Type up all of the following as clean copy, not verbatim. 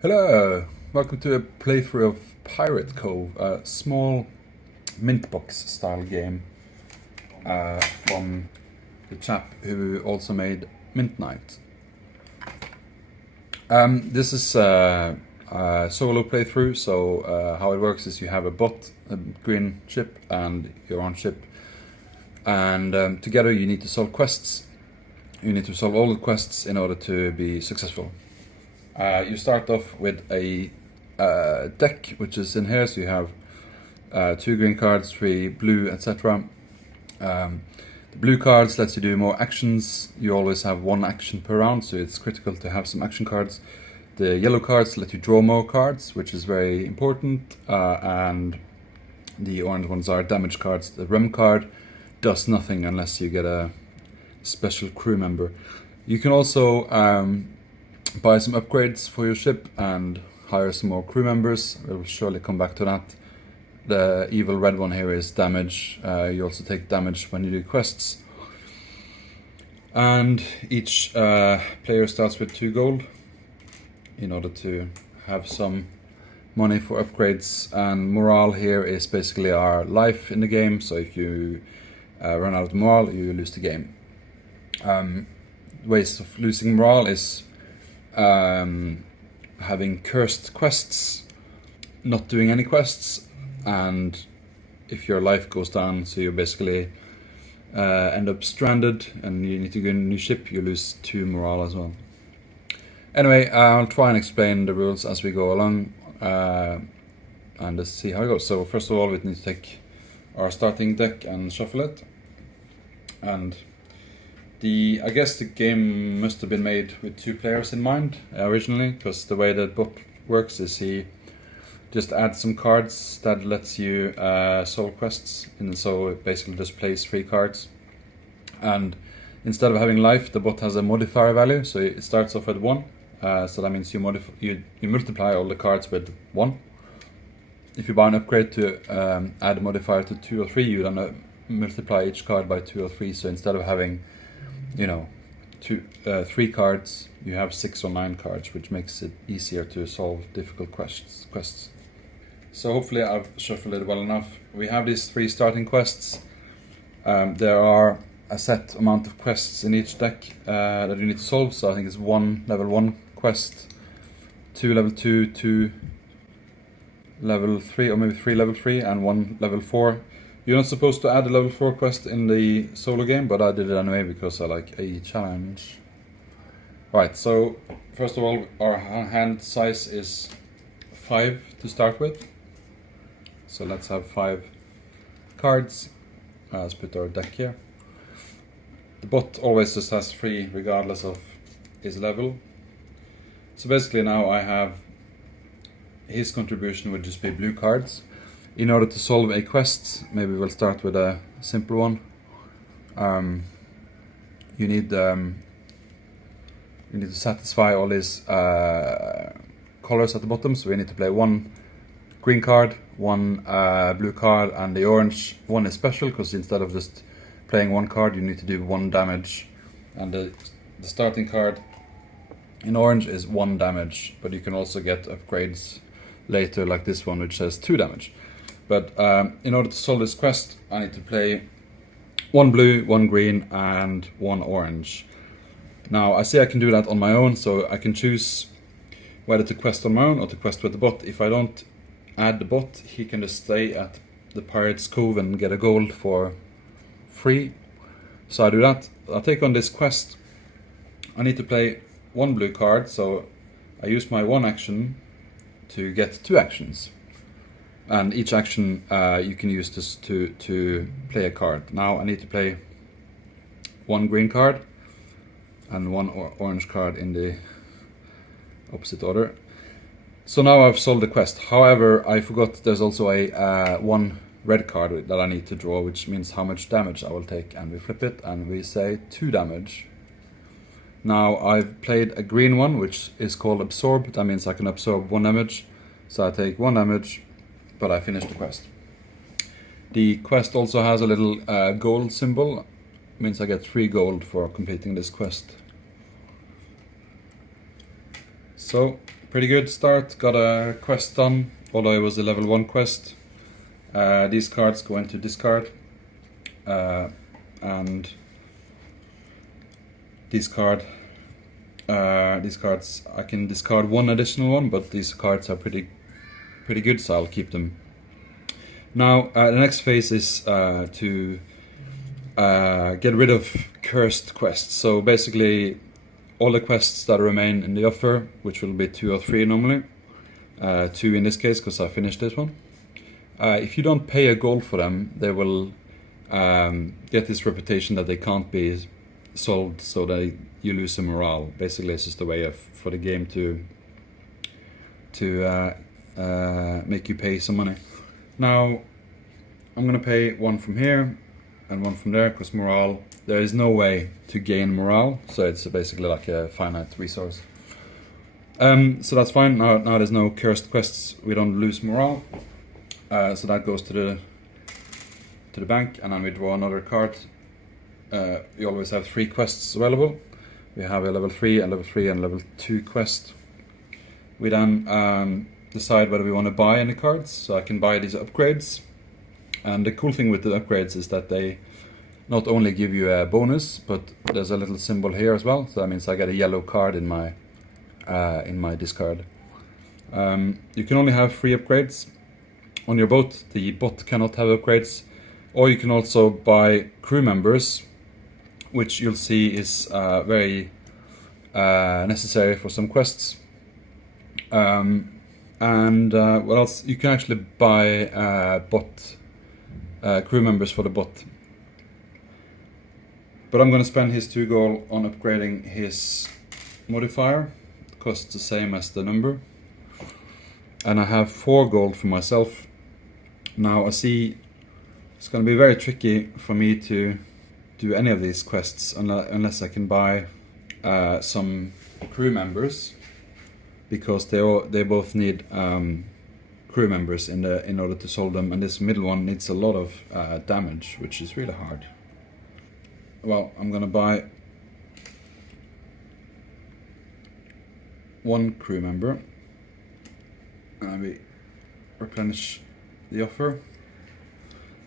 Hello, welcome to a playthrough of Pirate Cove, a small mint box style game from the chap who also made Mint Knight. This is a solo playthrough, so how it works is you have a bot, a green ship, and your own ship, and together you need to solve quests. You need to solve all the quests in order to be successful. You start off with a deck, which is in here, so you have 2 green cards, 3 blue, etc. The blue cards lets you do more actions. You always have 1 action per round, so it's critical to have some action cards. The yellow cards let you draw more cards, which is very important, and the orange ones are damage cards. The rem card does nothing unless you get a special crew member. You can also buy some upgrades for your ship and hire some more crew members. We'll surely come back to that. The evil red one here is damage. You also take damage when you do quests. And each player starts with 2 gold in order to have some money for upgrades. And morale here is basically our life in the game, so if you run out of morale, you lose the game. Ways of losing morale is having cursed quests, not doing any quests, and if your life goes down, so you basically end up stranded and you need to get a new ship, you lose 2 morale as well. Anyway, I'll try and explain the rules as we go along and let's see how it goes. So first of all, we need to take our starting deck and shuffle it. And I guess the game must have been made with 2 players in mind originally, because the way that bot works is he just adds some cards that lets you solve quests, and so it basically just plays 3 cards. And instead of having life, the bot has a modifier value, so it starts off at 1. So that means you multiply all the cards with 1. If you buy an upgrade to add a modifier to 2 or 3, you then multiply each card by 2 or 3. So instead of having 3 cards, you have 6 or 9 cards, which makes it easier to solve difficult quests. So hopefully I've shuffled it well enough. We have these 3 starting quests. There are a set amount of quests in each deck that you need to solve. So I think it's 1 level 1 quest, 2 level 2, 2 level 3, or maybe 3 level 3, and 1 level 4. You're not supposed to add a level 4 quest in the solo game, but I did it anyway because I like a challenge. Right, so first of all, our hand size is 5 to start with. So let's have 5 cards. Let's put our deck here. The bot always just has 3 regardless of his level. So basically now I have his contribution would just be blue cards. In order to solve a quest, maybe we'll start with a simple one. You need to satisfy all these colors at the bottom. So we need to play 1 green card, 1 blue card, and the orange one is special because instead of just playing 1 card, you need to do 1 damage. And the starting card in orange is 1 damage, but you can also get upgrades later, like this one, which says 2 damage. But in order to solve this quest, I need to play 1 blue, 1 green, and 1 orange. Now, I see I can do that on my own, so I can choose whether to quest on my own or to quest with the bot. If I don't add the bot, he can just stay at the Pirate's Cove and get a gold for free. So I do that. I'll take on this quest. I need to play 1 blue card, so I use my 1 action to get 2 actions. And each action you can use this to play a card. Now I need to play 1 green card and 1 orange card in the opposite order. So now I've solved the quest. However, I forgot there's also a 1 red card that I need to draw, which means how much damage I will take. And we flip it and we say 2 damage. Now I've played a green one, which is called absorb. That means I can absorb 1 damage. So I take 1 damage, but I finished the quest. The quest also has a little gold symbol. It means I get 3 gold for completing this quest. So Pretty good start. Got a quest done, although it was a level 1 quest. These cards go into discard, and these cards I can discard one additional one, but these cards are pretty good, so I'll keep them. Now the next phase is to get rid of cursed quests. So basically all the quests that remain in the offer, which will be 2 or 3 normally, 2 in this case because I finished this one. If you don't pay a gold for them, they will get this reputation that they can't be solved, so that you lose some morale. Basically, it's just a way for the game to make you pay some money. Now, I'm gonna pay 1 from here and 1 from there, because morale, there is no way to gain morale, so it's basically like a finite resource. So that's fine. Now there's no cursed quests, we don't lose morale. So that goes to the bank, and then we draw another card. We always have 3 quests available. We have a level 3, a level 3, and level 2 quest. We then decide whether we want to buy any cards, so I can buy these upgrades. And the cool thing with the upgrades is that they not only give you a bonus, but there's a little symbol here as well, so that means I get a yellow card in my discard. You can only have 3 upgrades on your boat. The bot cannot have upgrades. Or you can also buy crew members, which you'll see is very necessary for some quests. What else? You can actually buy bot crew members for the bot. But I'm going to spend his 2 gold on upgrading his modifier. It costs the same as the number. And I have 4 gold for myself. Now I see it's going to be very tricky for me to do any of these quests unless I can buy some crew members, because they both need crew members in order to solve them, and this middle one needs a lot of damage, which is really hard. Well, I'm gonna buy 1 crew member, and we replenish the offer.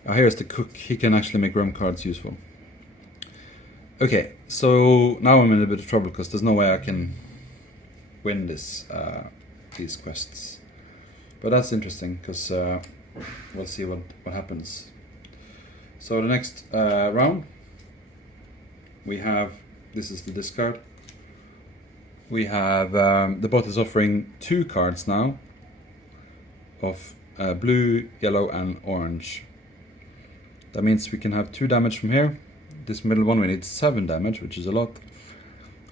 Here's the cook. He can actually make rum cards useful. Okay, so now I'm in a bit of trouble because there's no way I can win these quests. But that's interesting, because we'll see what happens. So the next round, we have, this is the discard. We have, the bot is offering 2 cards now of blue, yellow and orange. That means we can have 2 damage from here. This middle one we need 7 damage, which is a lot.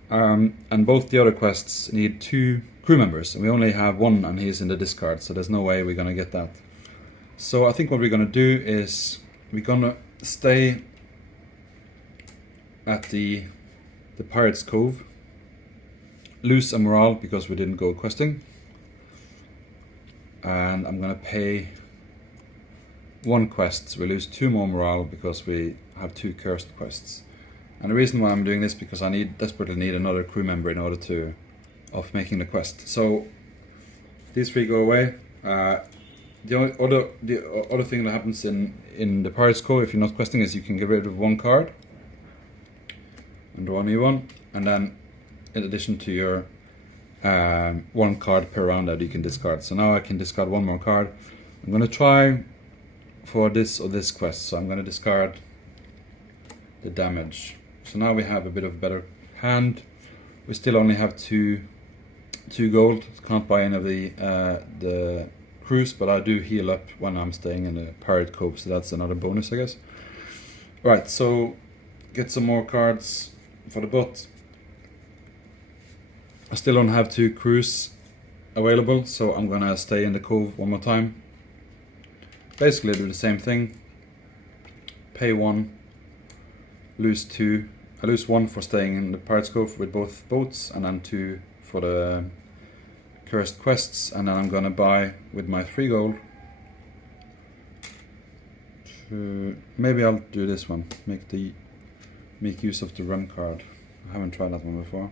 And both the other quests need 2 crew members, and we only have 1, and he's in the discard, so there's no way we're gonna get that. So I think what we're gonna do is we're gonna stay at the Pirate's Cove, lose a morale because we didn't go questing, and I'm gonna pay 1 quest, so we lose 2 more morale because we have 2 cursed quests. And the reason why I'm doing this because I desperately need another crew member in order of making the quest. So these 3 go away. The other thing that happens in the Pirate's Cove if you're not questing is you can get rid of 1 card and draw a new one, and then in addition to your 1 card per round that you can discard. So now I can discard 1 more card. I'm gonna try for this or this quest, so I'm going to discard the damage. So now we have a bit of a better hand. We still only have 2 gold. Can't buy any of the crews, but I do heal up when I'm staying in the Pirate Cove, so that's another bonus, I guess. Right, so get some more cards for the bot. I still don't have 2 crews available, so I'm gonna stay in the cove one more time. Basically do the same thing, pay 1, lose 2. I lose 1 for staying in the Pirate's Cove with both boats, and then 2 for the cursed quests, and then I'm gonna buy with my 3 gold. Maybe I'll do this one, make use of the rum card. I haven't tried that one before.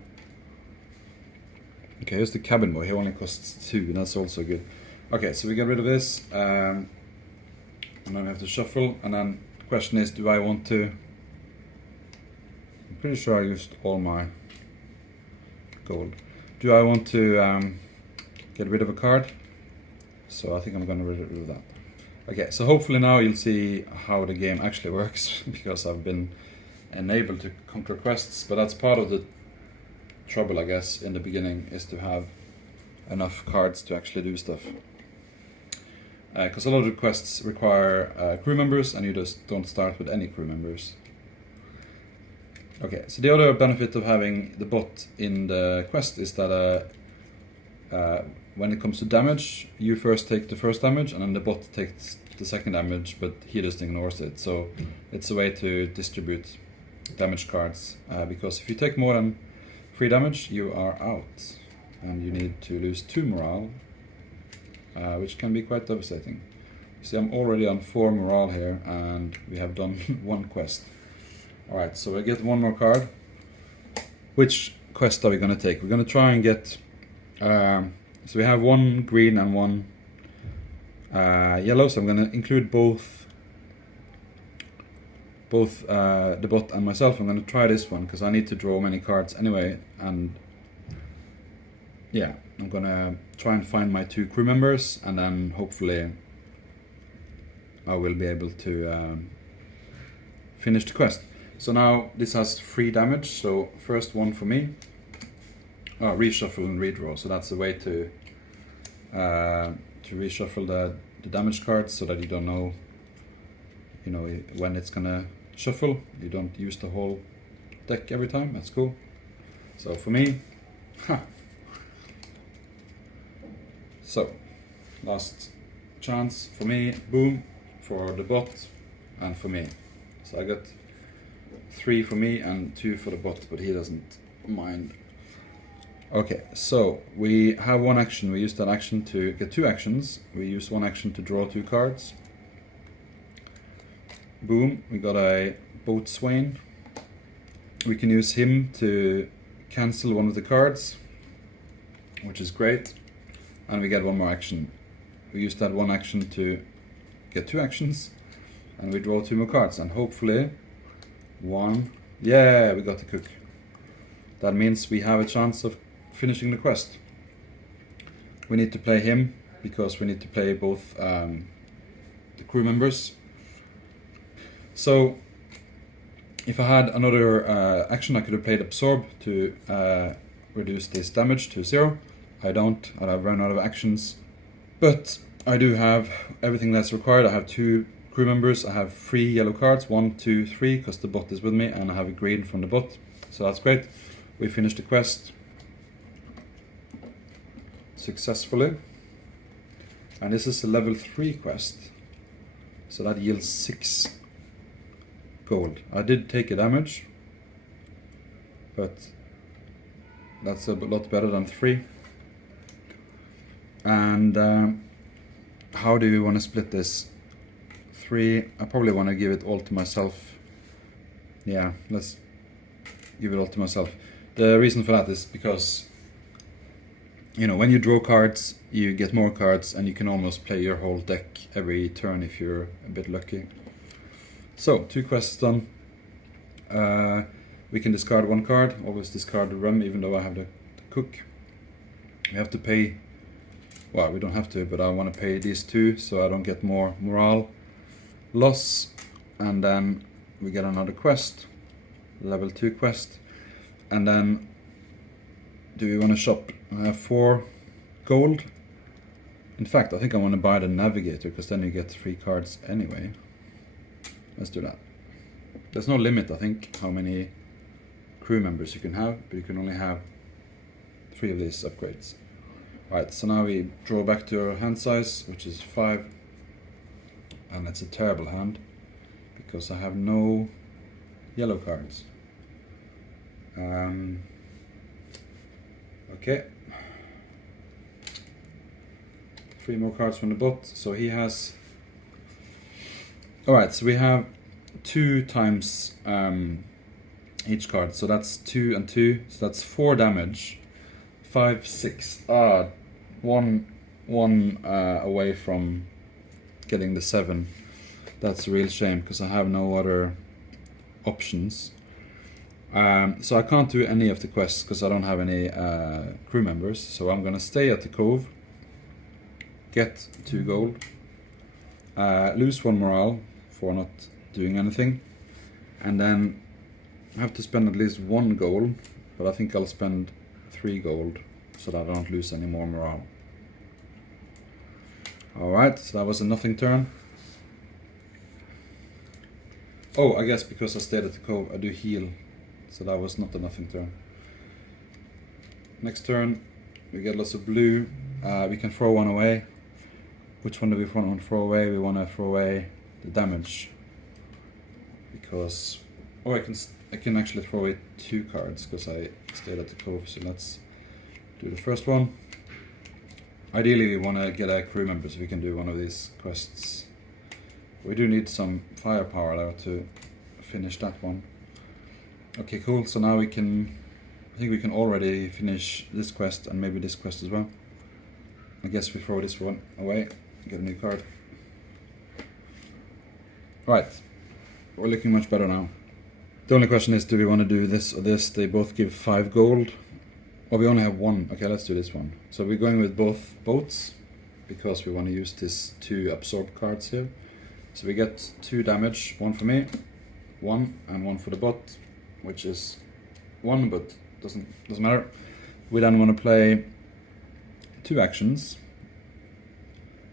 Okay, here's the cabin boy. He only costs 2. That's also good. Okay, so we get rid of this, and then we have to shuffle. And then the question is, do I want to? I'm pretty sure I used all my gold. Do I want to get rid of a card? So I think I'm going to get rid of that. Okay, so hopefully now you'll see how the game actually works, because I've been enabled to conquer quests, but that's part of the trouble, I guess, in the beginning, is to have enough cards to actually do stuff. Because a lot of the quests require crew members, and you just don't start with any crew members. Okay, so the other benefit of having the bot in the quest is that when it comes to damage, you first take the first damage, and then the bot takes the second damage, but he just ignores it. So it's a way to distribute damage cards, because if you take more than 3 damage, you are out, and you need to lose 2 morale, which can be quite devastating. See, I'm already on 4 morale here, and we have done 1 quest. Alright, so we get 1 more card. Which quest are we going to take? We're going to try and get... so we have 1 green and 1 yellow, so I'm going to include both the bot and myself. I'm going to try this one, because I need to draw many cards anyway, and yeah, I'm going to try and find my 2 crew members, and then hopefully I will be able to finish the quest. So now this has 3 damage, so first one for me. Reshuffle and redraw, so that's a way to reshuffle the damage cards, so that you don't know, when it's gonna shuffle. You don't use the whole deck every time. That's cool. So for me, so last chance for me, boom, for the bot and for me. So I got 3 for me and 2 for the bot, but he doesn't mind. Okay, so we have 1 action. We use that action to get 2 actions. We use 1 action to draw 2 cards. Boom, we got a boatswain. We can use him to cancel one of the cards, which is great. And we get 1 more action. We use that 1 action to get 2 actions, and we draw 2 more cards, and hopefully 1. Yeah, we got the cook. That means we have a chance of finishing the quest. We need to play him, because we need to play both the crew members. So if I had another action, I could have played absorb to reduce this damage to 0. I don't, and I've run out of actions, but I do have everything that's required. I have 2 crew members, I have 3 yellow cards, 1, 2, 3, because the bot is with me, and I have a green from the bot, so that's great. We finished the quest successfully, and this is a level 3 quest, so that yields 6 gold. I did take a damage, but that's a lot better than 3. And how do we want to split this? 3, I probably want to give it all to myself. Yeah, let's give it all to myself. The reason for that is because, when you draw cards, you get more cards, and you can almost play your whole deck every turn if you're a bit lucky. So, 2 quests done. We can discard 1 card, always discard the rum, even though I have the cook. We have to pay, well, we don't have to, but I want to pay these 2 so I don't get more morale loss. And then we get another quest, level 2 quest. And then, do we want to shop? I have 4 gold. In fact, I think I want to buy the navigator, because then you get 3 cards anyway. Let's do that. There's no limit, I think, how many crew members you can have, but you can only have 3 of these upgrades. Alright, so now we draw back to our hand size, which is 5. And it's a terrible hand, because I have no yellow cards. Okay. 3 more cards from the bot, so he has... Alright, so we have 2 times each card, so that's 2 and 2, so that's 4 damage 5, 6. One away from getting the 7. That's a real shame because I have no other options. So I can't do any of the quests because I don't have any crew members. So I'm gonna stay at the cove, get 2 gold, lose 1 morale for not doing anything, and then I have to spend at least 1 gold, but I think I'll spend 3 gold so that I don't lose any more morale. Alright, so that was a nothing turn. Oh, I guess because I stayed at the cove I do heal, so that was not a nothing turn. Next turn we get lots of blue. We can throw 1 away. Which one do we want to throw away? We want to throw away the damage, because I can actually throw away 2 cards because I stayed at the cove. So let's do the first one. Ideally we want to get a crew member so we can do one of these quests. We do need some firepower though to finish that one. Okay, cool. So now I think we can already finish this quest and maybe this quest as well. I guess we throw this one away, get a new card. Right, we're looking much better now. The only question is, do we want to do this or this? They both give 5 gold. Oh, we only have 1. Okay, let's do this one. So we're going with both boats because we want to use these 2 absorb cards here. So we get 2 damage, 1 for me, 1 and 1 for the bot, which is 1, but doesn't matter. We then want to play 2 actions.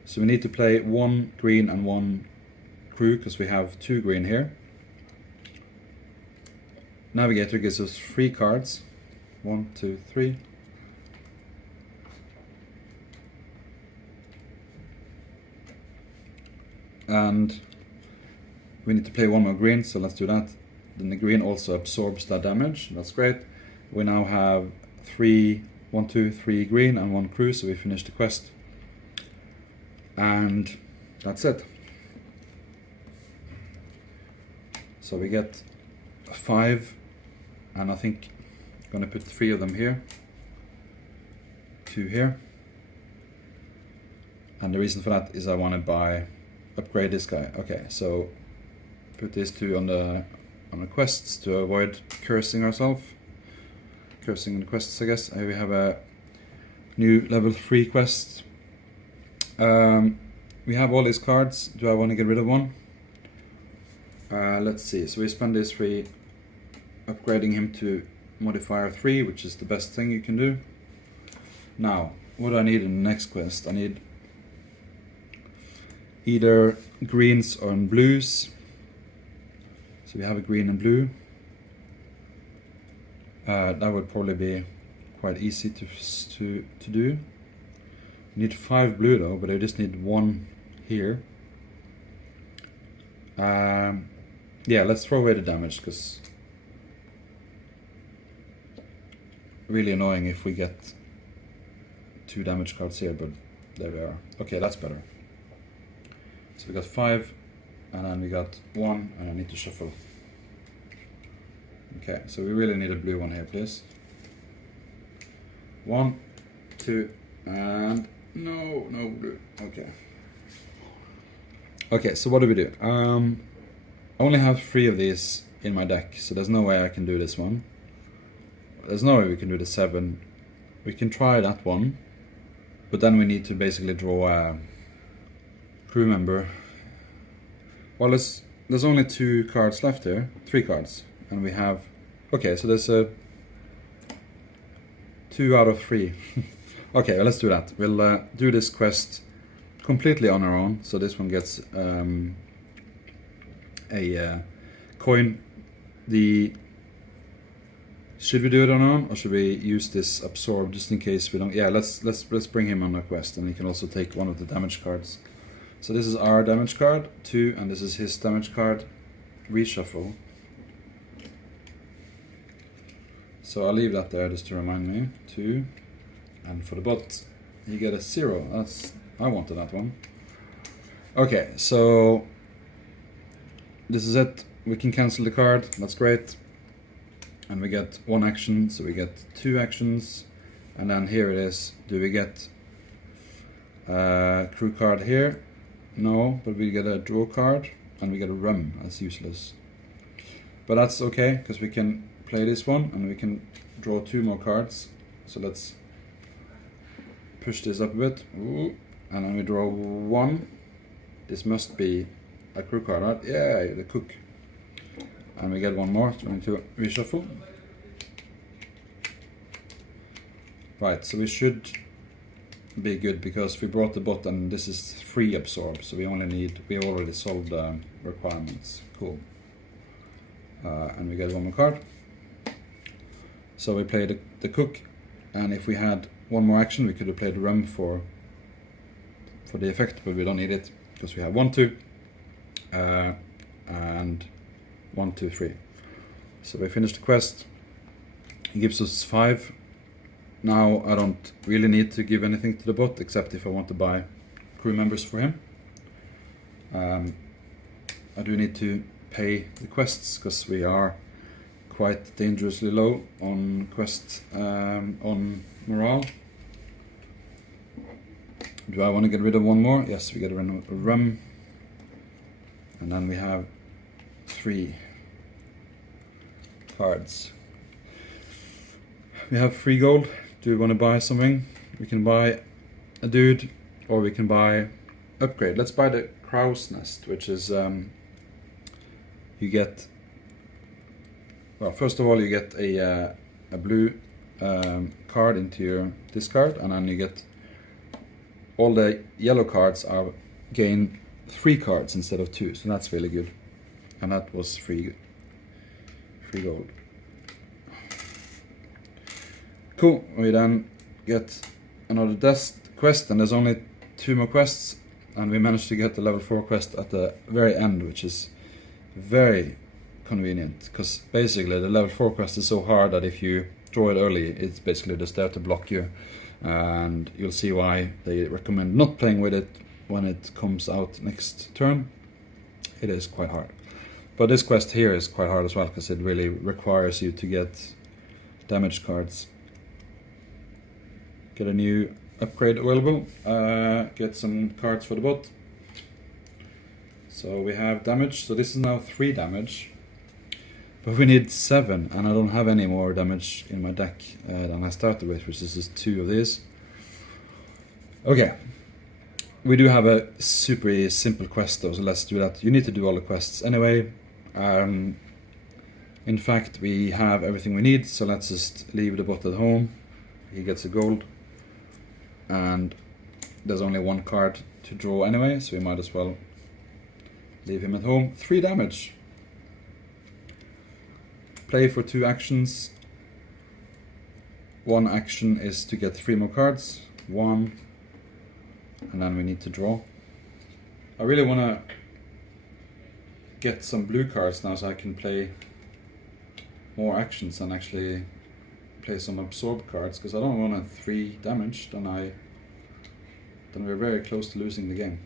So we need to play 1 green and 1 crew because we have 2 green here. Navigator gives us 3 cards. 1, 2, 3. And we need to play 1 more green, so let's do that. Then the green also absorbs that damage. That's great. We now have 1, 2, 3 green and 1 crew, so we finished the quest. And that's it. So we get 5, and I think I'm gonna put 3 of them here, 2 here. And the reason for that is I want to upgrade this guy. Okay, so put these 2 on the quests to avoid cursing ourselves. Cursing the quests, I guess. Here we have a new level 3 quest. We have all these cards. Do I want to get rid of one? Let's see. So we spend these 3 upgrading him to modifier 3, which is the best thing you can do. Now, what do I need in the next quest? I need either greens or blues. So we have a green and blue. That would probably be quite easy to do. We need 5 blue though, but I just need 1 here. Yeah, let's throw away the damage because really annoying if we get 2 damage cards here, but there we are. Okay, that's better. So we got 5, and then we got 1, and I need to shuffle. Okay, so we really need a blue one here, please. 1, 2, and no blue. Okay. Okay, so what do we do? I only have 3 of these in my deck, so there's no way I can do this one. There's no way we can do the 7. We can try that one, but then we need to basically draw a crew member. Well, there's only 2 cards left here, 3 cards, and we have. Okay, so there's a 2 out of 3. Okay, well, let's do that. We'll do this quest completely on our own. So this one gets a coin. Should we do it on our own, or should we use this absorb just in case we don't? Yeah, let's bring him on a quest, and he can also take one of the damage cards. So this is our damage card 2, and this is his damage card. Reshuffle. So I'll leave that there just to remind me. 2, and for the bot, you get a 0. I wanted that one. Okay, so this is it. We can cancel the card. That's great. And we get 1 action, so we get 2 actions. And then here it is. Do we get a crew card here? No, but we get a draw card and we get a rum. That's useless. But that's okay, because we can play this one and we can draw 2 more cards. So let's push this up a bit. Ooh. And then we draw 1. This must be a crew card, right? Yeah, the cook. And we get 1 more, so we need to reshuffle. Right, so we should be good because we brought the bot and this is 3 absorb, so we already solved the requirements. Cool. And we get 1 more card. So we play the cook, and if we had 1 more action we could have played the rum for the effect, but we don't need it because we have 1, 2 and 1, 2, 3. So we finish the quest. He gives us 5. Now I don't really need to give anything to the bot except if I want to buy crew members for him. I do need to pay the quests because we are quite dangerously low on quest on morale. Do I want to get rid of 1 more? Yes, we get rid of a rum. And then we have 3 cards. We have 3 gold. Do we want to buy something? We can buy a dude, or we can buy upgrade. Let's buy the crow's nest, which is you get, well, first of all you get a blue card into your discard, and then you get all the yellow cards are gain 3 cards instead of 2, so that's really good. And that was free gold. Cool, we then get another quest, and there's only 2 more quests, and we managed to get the level 4 quest at the very end, which is very convenient, because basically the level 4 quest is so hard that if you draw it early, it's basically just there to block you, and you'll see why they recommend not playing with it when it comes out next turn. It is quite hard. But this quest here is quite hard as well, because it really requires you to get damage cards. Get a new upgrade available, get some cards for the bot. So we have damage, so this is now 3 damage. But we need 7, and I don't have any more damage in my deck than I started with, which is just 2 of these. Okay, we do have a super simple quest though, so let's do that. You need to do all the quests anyway. In fact, we have everything we need, so let's just leave the bot at home. He gets a gold. And there's only 1 card to draw anyway, so we might as well leave him at home. 3 damage. Play for 2 actions. 1 action is to get 3 more cards. 1. And then we need to draw. I really want to get some blue cards now so I can play more actions and actually play some absorb cards, because I don't want a 3 damage, then we're very close to losing the game.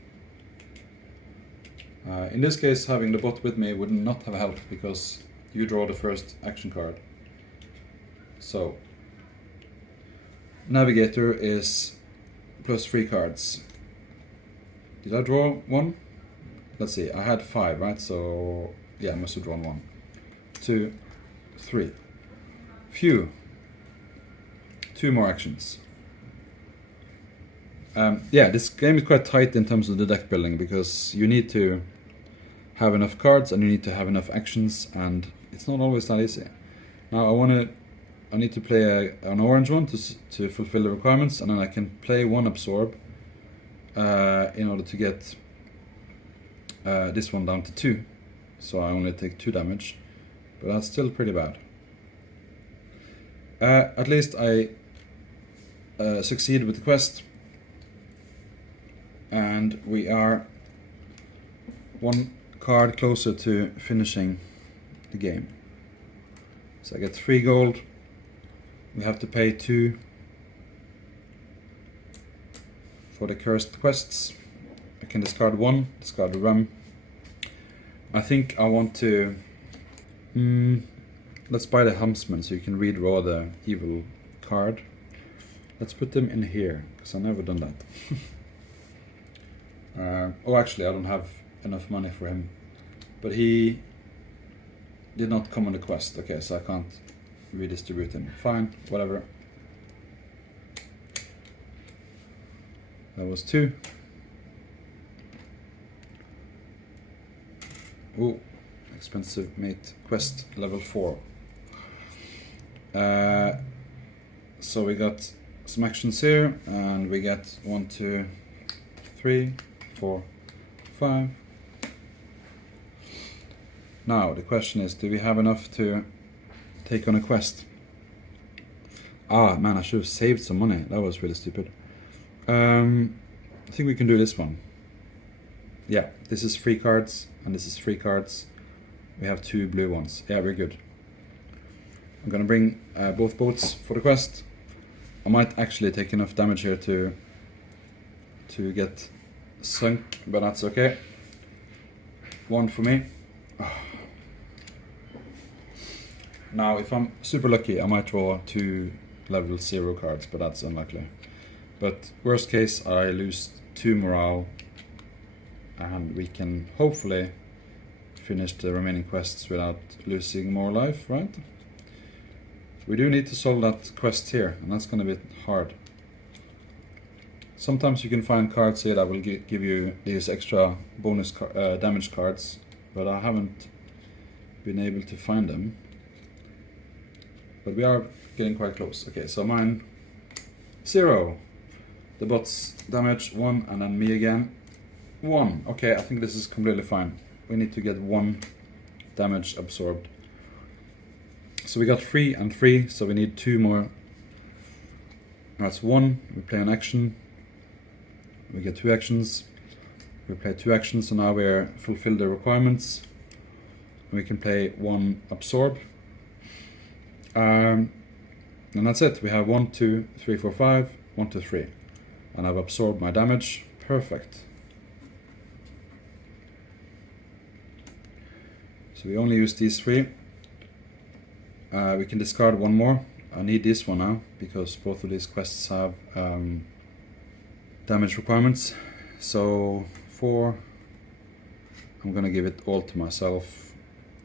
In this case, having the bot with me would not have helped, because you draw the first action card. So Navigator is plus 3 cards. Did I draw 1? Let's see, I had 5, right? So yeah, I must have drawn 1. 2, 3. Phew. 2 more actions. Yeah, this game is quite tight in terms of the deck building, because you need to have enough cards and you need to have enough actions, and it's not always that easy. Now I need to play an orange one to fulfill the requirements, and then I can play 1 absorb in order to get this one down to 2. So I only take 2 damage, but that's still pretty bad. At least I succeed with the quest, and we are 1 card closer to finishing the game. So I get 3 gold. We have to pay 2 for the cursed quests. I can discard 1, discard the rum. I think I want to let's buy the Huntsman so you can redraw the evil card. Let's put them in here, because I've never done that. Oh, actually, I don't have enough money for him. But he did not come on the quest. Okay, so I can't redistribute him. Fine, whatever. That was 2. Oh, expensive mate quest level 4. So we got some actions here, and we get 1, 2, 3, 4, 5. Now the question is, do we have enough to take on a quest? Ah, man, I should have saved some money. That was really stupid. I think we can do this one. Yeah, this is 3 cards, and this is 3 cards. We have 2 blue ones. Yeah, we're good. I'm gonna bring both boats for the quest. I might actually take enough damage here to get sunk, but that's okay. 1 for me. Now, if I'm super lucky, I might draw 2 level 0 cards, but that's unlikely. But worst case, I lose 2 morale, and we can hopefully finish the remaining quests without losing more life, right? We do need to solve that quest here, and that's gonna be hard. Sometimes you can find cards here that will give you these extra bonus damage cards, but I haven't been able to find them. But we are getting quite close. Okay, so mine 0. The bots damage 1, and then me again 1. Okay, I think this is completely fine. We need to get 1 damage absorbed. So we got 3 and 3, so we need 2 more. That's 1. We play an action. We get 2 actions. We play 2 actions, so now we're fulfill the requirements. We can play 1 absorb. And that's it. We have 1, 2, 3, 4, 5, 1, 2, 3. And I've absorbed my damage. Perfect. So we only use these 3. We can discard 1 more. I need this one now, because both of these quests have damage requirements. So 4, I'm gonna give it all to myself,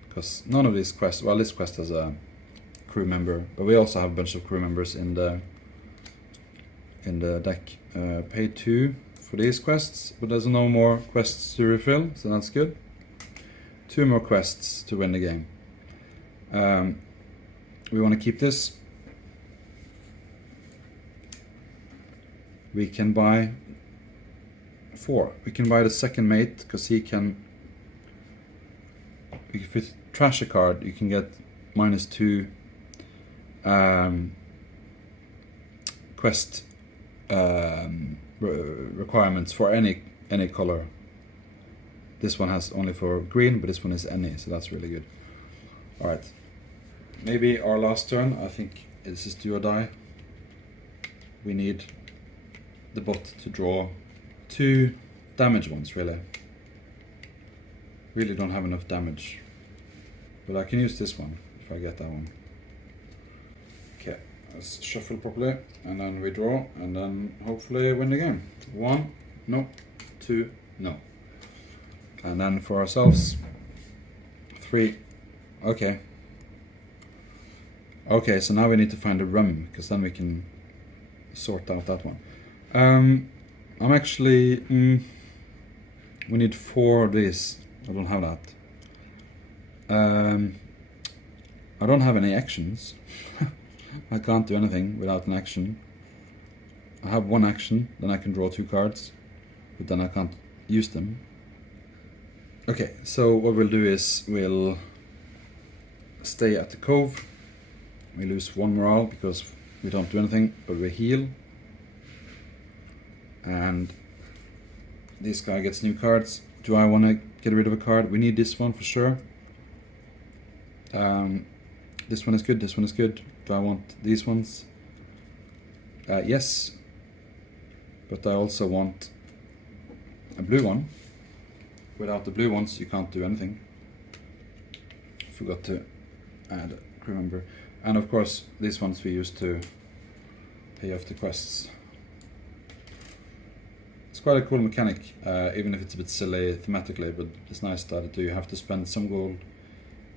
because none of these quests, well, this quest has a crew member, but we also have a bunch of crew members in the deck. Pay 2 for these quests, but there's no more quests to refill, so that's good. 2 more quests to win the game. We want to keep this. We can buy 4. We can buy the second mate, because he can, if you trash a card, you can get -2 quest requirements for any color. This one has only for green, but this one is any, so that's really good. Alright, maybe our last turn. I think this is do or die. We need the bot to draw 2 damage ones, really. Really don't have enough damage, but I can use this one if I get that one. Okay, let's shuffle properly, and then we draw, and then hopefully win the game. 1, no. 2, no. And then for ourselves, 3. Okay. Okay, so now we need to find a rum, because then we can sort out that one. I'm actually, we need 4 of these. I don't have that. I don't have any actions. I can't do anything without an action. I have 1 action, then I can draw 2 cards, but then I can't use them. Okay, so what we'll do is we'll stay at the cove. We lose 1 morale because we don't do anything, but we heal. And this guy gets new cards. Do I want to get rid of a card? We need this one for sure. This one is good, this one is good. Do I want these ones? Yes. But I also want a blue one. Without the blue ones, you can't do anything. Forgot to add a crew member. And of course, these ones we use to pay off the quests. It's quite a cool mechanic, even if it's a bit silly thematically, but it's nice that you have to spend some gold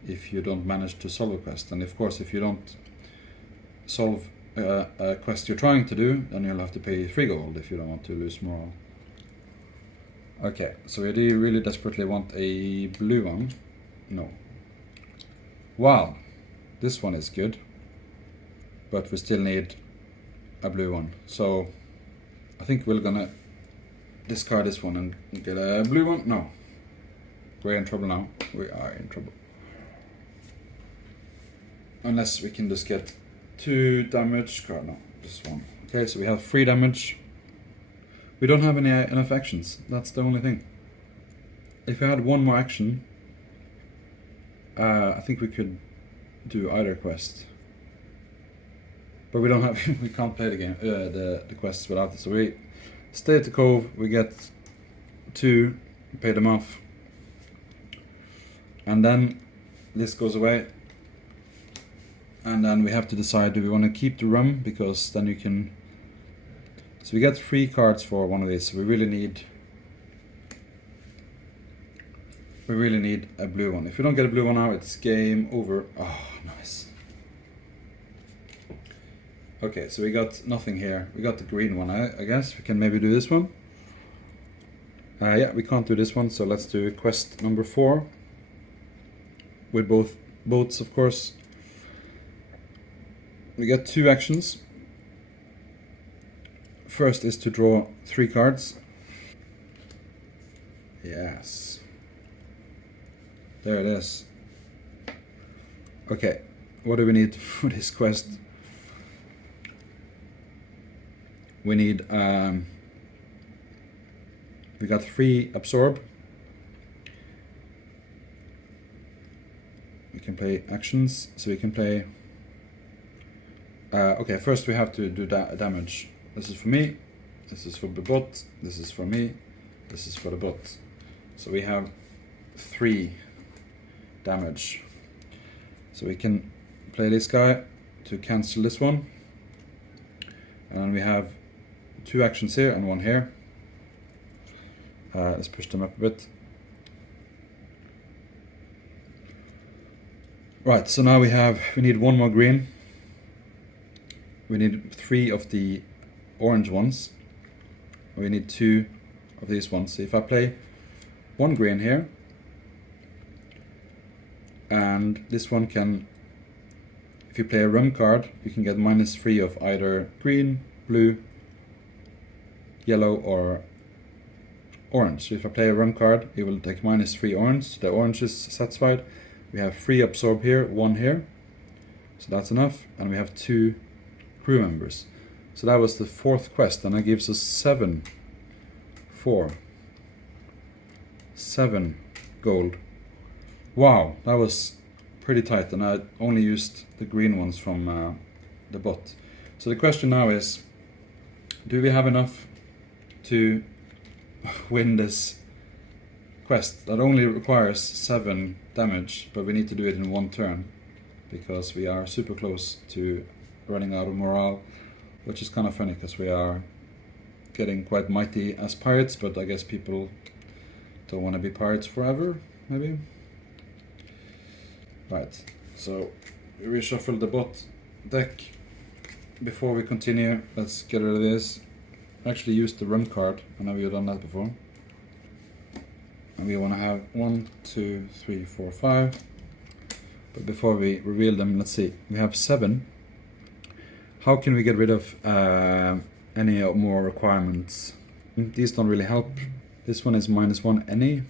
if you don't manage to solve a quest. And of course, if you don't solve a quest you're trying to do, then you'll have to pay 3 gold if you don't want to lose morale. Okay, so we do really desperately want a blue one. No. Wow, this one is good, but we still need a blue one. So I think we're gonna discard this one and get a blue one. No, we're in trouble now. We are in trouble. Unless we can just get 2 damage card. No, just 1. Okay, so we have 3 damage. We don't have enough actions. That's the only thing. If we had 1 more action, I think we could do either quest. But we don't have. We can't play the game, the quests without it. So we stay at the cove. We get 2, pay them off, and then this goes away. And then we have to decide: do we want to keep the rum, because then you can. So we get 3 cards for one of these. So we really need a blue one. If we don't get a blue one now, it's game over. Oh, nice. Okay, so we got nothing here. We got the green one, I guess. We can maybe do this one. Yeah, we can't do this one, so let's do quest number 4. With both boats, of course. We got 2 actions. First is to draw 3 cards. Yes. There it is. Okay, what do we need for this quest? We need, we got 3 absorb. We can play actions, so we can play, okay, first we have to do damage. This is for me, this is for the bot, this is for me, this is for the bot. So we have 3 damage. So we can play this guy to cancel this one. And then we have 2 actions here and 1 here. Let's push them up a bit. Right, so now we need 1 more green. We need 3 of the orange ones. We need 2 of these ones. So if I play 1 green here, and this one can, if you play a rum card, you can get -3 of either green, blue, yellow, or orange. So if I play a rum card, it will take -3 orange. The orange is satisfied. We have 3 absorb here, 1 here. So that's enough. And we have 2 crew members. So that was the 4th quest, and that gives us 7 gold. Wow, that was pretty tight, and I only used the green ones from the bot. So the question now is, do we have enough to win this quest? That only requires 7 damage, but we need to do it in 1 turn, because we are super close to running out of morale, which is kind of funny, because we are getting quite mighty as pirates, but I guess people don't want to be pirates forever, maybe? Right, so we reshuffle the bot deck. Before we continue, let's get rid of this. Actually use the rum card. I know we've done that before. And we want to have 1, 2, 3, 4, 5. But before we reveal them, let's see. We have 7. How can we get rid of any more requirements? These don't really help. This one is -1 any.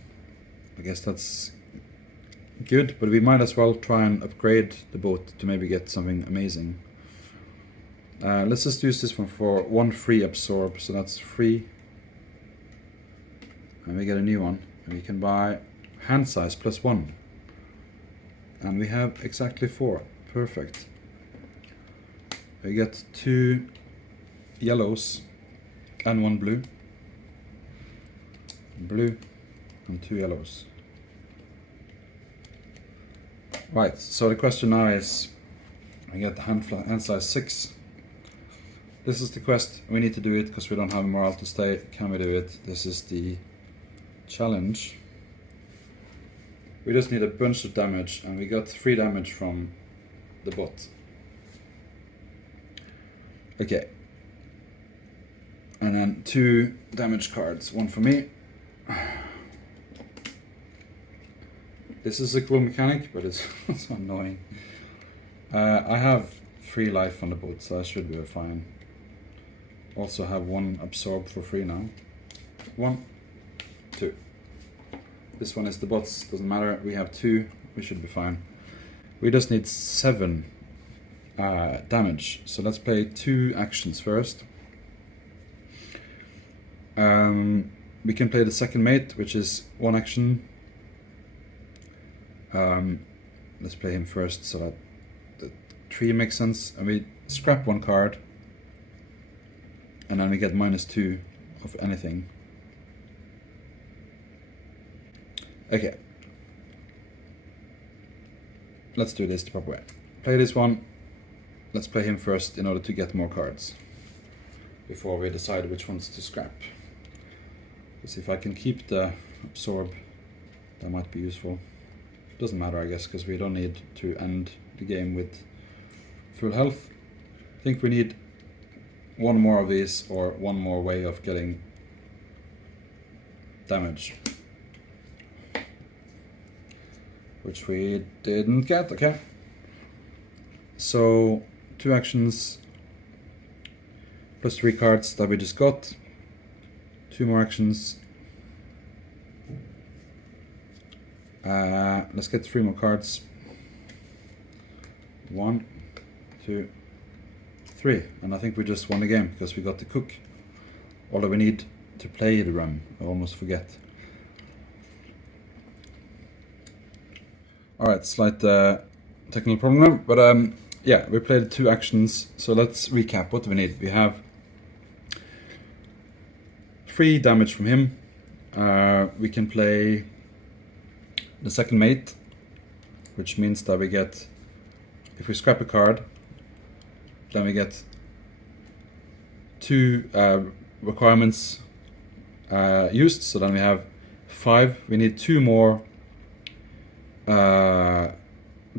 I guess that's good, but we might as well try and upgrade the boat to maybe get something amazing. Let's just use this one for 1 free absorb, so that's 3. And we get a new one, and we can buy hand size +1. And we have exactly 4. Perfect. We get 2 yellows and 1 blue. Blue and 2 yellows. Right, so the question now is, I get the hand size 6. This is the quest. We need to do it because we don't have morale to stay. Can we do it? This is the challenge. We just need a bunch of damage, and we got 3 damage from the bot. Okay. And then 2 damage cards, 1 for me. This is a cool mechanic, but it's so annoying. I have 3 life on the boat, so I should be fine. Also have 1 absorb for free now. 1, 2. This one is the bots, doesn't matter. We have 2, we should be fine. We just need 7 damage. So let's play 2 actions first. We can play the second mate, which is 1 action. Let's play him first so that the 3 makes sense. And we scrap 1 card. And then we get -2 of anything. Okay. Let's do this the proper way. Play this one. Let's play him first in order to get more cards before we decide which ones to scrap. Because if I can keep the absorb, that might be useful. Doesn't matter, I guess, because we don't need to end the game with full health. I think we need 1 more of these or 1 more way of getting damage. Which we didn't get, okay. So 2 actions plus 3 cards that we just got. 2 more actions. Let's get 3 more cards. 1, 2, 3. And I think we just won the game because we got the cook. Although we need to play the rum, I almost forget. Alright, slight technical problem, but yeah, we played 2 actions, so let's recap. What do we need? We have 3 damage from him. We can play the second mate, which means that we get, if we scrap a card, then we get 2 requirements used, so then we have 5. We need 2 more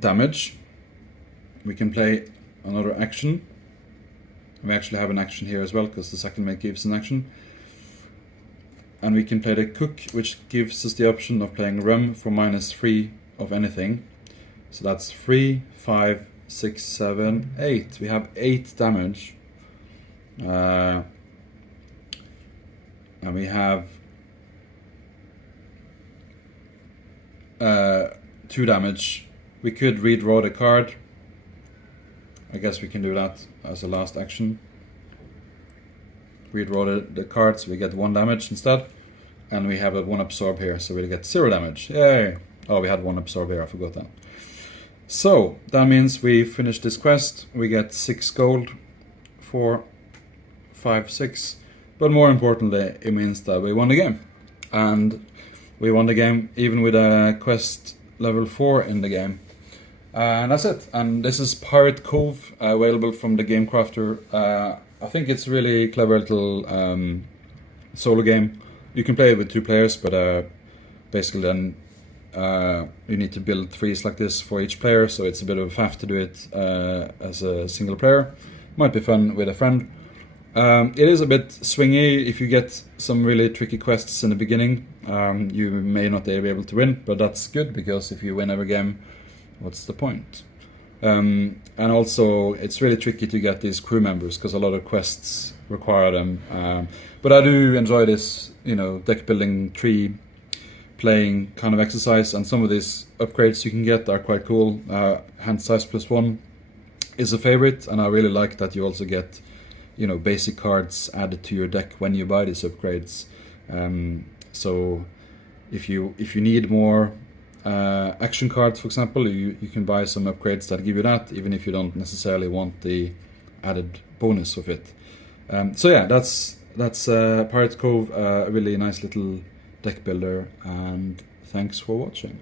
damage. We can play another action. We actually have an action here as well because the second mate gives an action. And we can play the cook, which gives us the option of playing rum for -3 of anything. So that's 3, 5, 6, 7, 8. We have 8 damage. And we have 2 damage. We could redraw the card. I guess we can do that as a last action. Redraw the card so we get 1 damage instead. And we have a 1 absorb here, so we'll get 0 damage. Yay! Oh, we had 1 absorb here, I forgot that. So, that means we finished this quest. We get 6 gold. 4, 5, 6. But more importantly, it means that we won the game. And we won the game even with a quest level 4 in the game. And that's it. And this is Pirate Cove, available from the Game Crafter. I think it's a really clever little solo game. You can play it with 2 players, but basically then you need to build trees like this for each player, so it's a bit of a faff to do it as a single player. Might be fun with a friend. It is a bit swingy. If you get some really tricky quests in the beginning, you may not be able to win, but that's good, because if you win every game, what's the point? And also, it's really tricky to get these crew members, because a lot of quests require them. But I do enjoy this, deck building, tree playing kind of exercise, and some of these upgrades you can get are quite cool. Hand size +1 is a favorite, and I really like that you also get basic cards added to your deck when you buy these upgrades. So if you need more action cards, for example, you can buy some upgrades that give you that, even if you don't necessarily want the added bonus of it. So yeah, that's Pirate Cove, a really nice little deck builder, and thanks for watching.